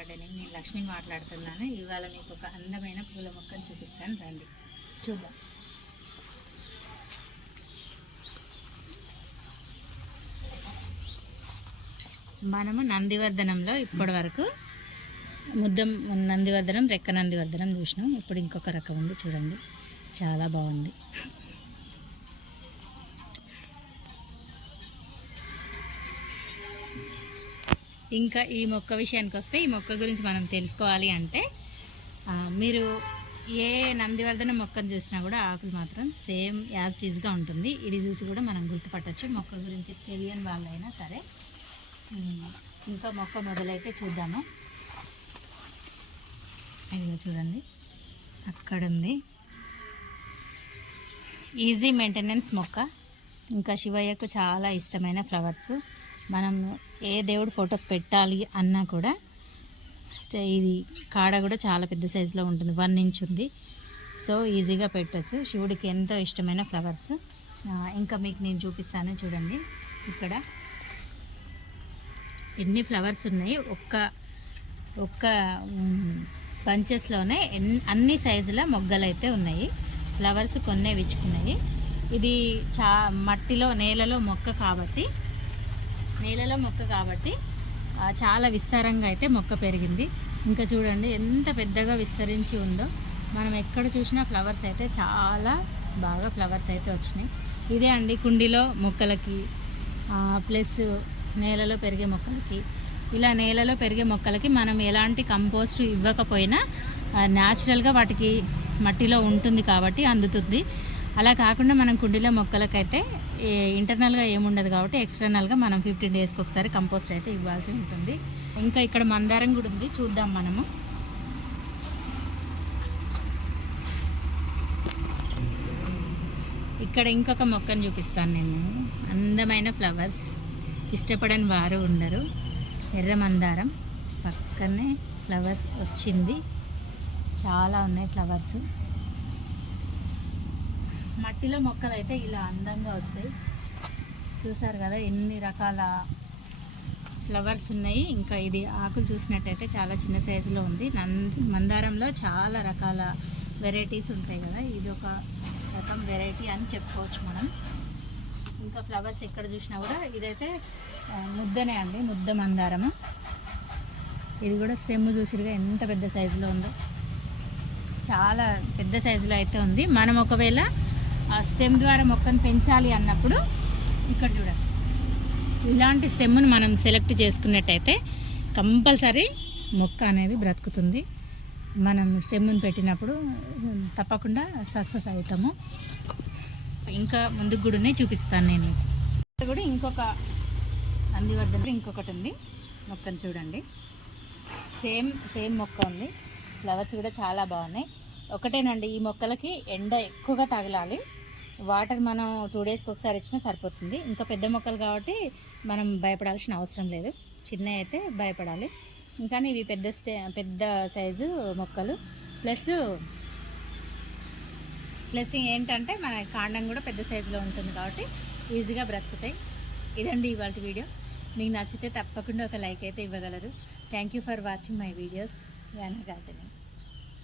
Gardening నేను లక్ష్మి మాట్లాడుతున్నాను. ఇవాళ మీకు ఒక అందమైన పూల మొక్కను చూపిస్తాను. రండి. చూద్దాం. మనము నందివర్ధనంలో ఇప్పటి వరకు ముద్దం నందివర్ధనం రెక్క నందివర్ధనం చూసినాం. ఇప్పుడు ఇంకొక రకం ఉంది. చూడండి. చాలా బాగుంది. ఇంకా ఈ మొక్క విషయానికి వస్తే ఈ మొక్క గురించి మనం తెలుసుకోవాలి అంటే మీరు ఏ నందివర్ధన మొక్కను చూసినా కూడా ఆకులు మాత్రం సేమ్ యాజ్ టీజ్గా ఉంటుంది. ఇది చూసి కూడా మనం గుర్తుపట్టచ్చు. మొక్క గురించి తెలియని వాళ్ళైనా సరే ఇంకా మొక్క మొదలైతే చూద్దాము. ఇదిగో చూడండి. అక్కడ ఉంది. ఈజీ మెయింటెనెన్స్ మొక్క. ఇంకా శివయ్యకు చాలా ఇష్టమైన ఫ్లవర్స్ మనం ఏ దేవుడు ఫోటోకి పెట్టాలి అన్నా కూడా స్టే ఇది కాడ కూడా చాలా పెద్ద సైజులో ఉంటుంది వన్ ఇంచ్ ఉంది. సో ఈజీగా పెట్టచ్చు. శివుడికి ఎంతో ఇష్టమైన ఫ్లవర్స్. ఇంకా మీకు నేను చూపిస్తాను చూడండి. ఇక్కడ ఎన్ని ఫ్లవర్స్ ఉన్నాయి? ఒక్క ఒక్క బంచెస్లోనే ఎన్ అన్ని సైజుల మొగ్గలు అయితే ఉన్నాయి. ఫ్లవర్స్ కొన్నే విచ్చుకున్నాయి. ఇది చా మట్టిలో నేలలో మొక్క కాబట్టి నేలలో మొక్క కాబట్టి చాలా విస్తారంగా అయితే మొక్క పెరిగింది. ఇంకా చూడండి ఎంత పెద్దగా విస్తరించి ఉందో. మనం ఎక్కడ చూసినా ఫ్లవర్స్ అయితే చాలా బాగా ఫ్లవర్స్ అయితే వచ్చినాయి. ఇదే అండి కుండీలో మొక్కలకి ప్లస్ నేలలో పెరిగే మొక్కలకి. ఇలా నేలలో పెరిగే మొక్కలకి మనం ఎలాంటి కంపోస్ట్ ఇవ్వకపోయినా న్యాచురల్గా వాటికి మట్టిలో ఉంటుంది కాబట్టి అందుతుంది. అలా కాకుండా మనం కుండీలో మొక్కలకైతే ఇంటర్నల్గా ఏముండదు కాబట్టి ఎక్స్టర్నల్గా మనం ఫిఫ్టీన్ డేస్కి ఒకసారి కంపోస్ట్ అయితే ఇవ్వాల్సి ఉంటుంది. ఇంకా ఇక్కడ మందారం కూడా ఉంది చూద్దాం మనము. ఇక్కడ ఇంకొక మొక్కను చూపిస్తాను నేను. అందమైన ఫ్లవర్స్ ఇష్టపడని వారు ఉండరు. ఎర్ర మందారం. పక్కనే ఫ్లవర్స్ వచ్చింది. చాలా ఉన్నాయి ఫ్లవర్స్ మట్టిలో మొక్కలు అయితే ఇలా అందంగా వస్తాయి. చూసారు కదా ఎన్ని రకాల ఫ్లవర్స్ ఉన్నాయి. ఇంకా ఇది ఆకులు చూసినట్టయితే చాలా చిన్న సైజులో ఉంది. మందారంలో చాలా రకాల వెరైటీస్ ఉంటాయి కదా. ఇది ఒక రకం వెరైటీ అని చెప్పుకోవచ్చు మనం. ఇంకా ఫ్లవర్స్ ఎక్కడ చూసినా కూడా ఇదైతే ముద్దనే అండి. ముద్ద మందారము. ఇది కూడా స్టెమ్ చూసిరుగా ఎంత పెద్ద సైజులో ఉందో. చాలా పెద్ద సైజులో అయితే ఉంది. మనం ఒకవేళ ఆ స్టెమ్ ద్వారా మొక్కను పెంచాలి అన్నప్పుడు ఇక్కడ చూడండి. ఇలాంటి స్టెమ్ను మనం సెలెక్ట్ చేసుకున్నట్టయితే కంపల్సరీ మొక్క అనేది బ్రతుకుతుంది. మనం స్టెమ్ను పెట్టినప్పుడు తప్పకుండా సక్సెస్ అవుతాము. ఇంకా ముందుకు కూడా ఉన్నాయి, చూపిస్తాను నేను కూడా ఇంకొక నందివర్ధన ఇంకొకటి ఉంది. మొక్కను చూడండి. సేమ్ సేమ్ మొక్క ఉంది. ఫ్లవర్స్ కూడా చాలా బాగున్నాయి. ఒకటేనండి ఈ మొక్కలకి ఎండ ఎక్కువగా తగలాలి. వాటర్ మనం టూ డేస్కి ఒకసారి ఇచ్చినా సరిపోతుంది. ఇంకా పెద్ద మొక్కలు కాబట్టి మనం భయపడాల్సిన అవసరం లేదు. చిన్న అయితే భయపడాలి. ఇంకా ఇవి పెద్ద స్టే పెద్ద సైజు మొక్కలు. ప్లస్ ప్లస్ ఏంటంటే మన కాండం కూడా పెద్ద సైజులో ఉంటుంది కాబట్టి ఈజీగా బ్రతుకుతాయి. ఇదండి ఇవాళ వీడియో. మీకు నచ్చితే తప్పకుండా ఒక లైక్ అయితే ఇవ్వగలరు. Thank you for watching my videos Yana gardening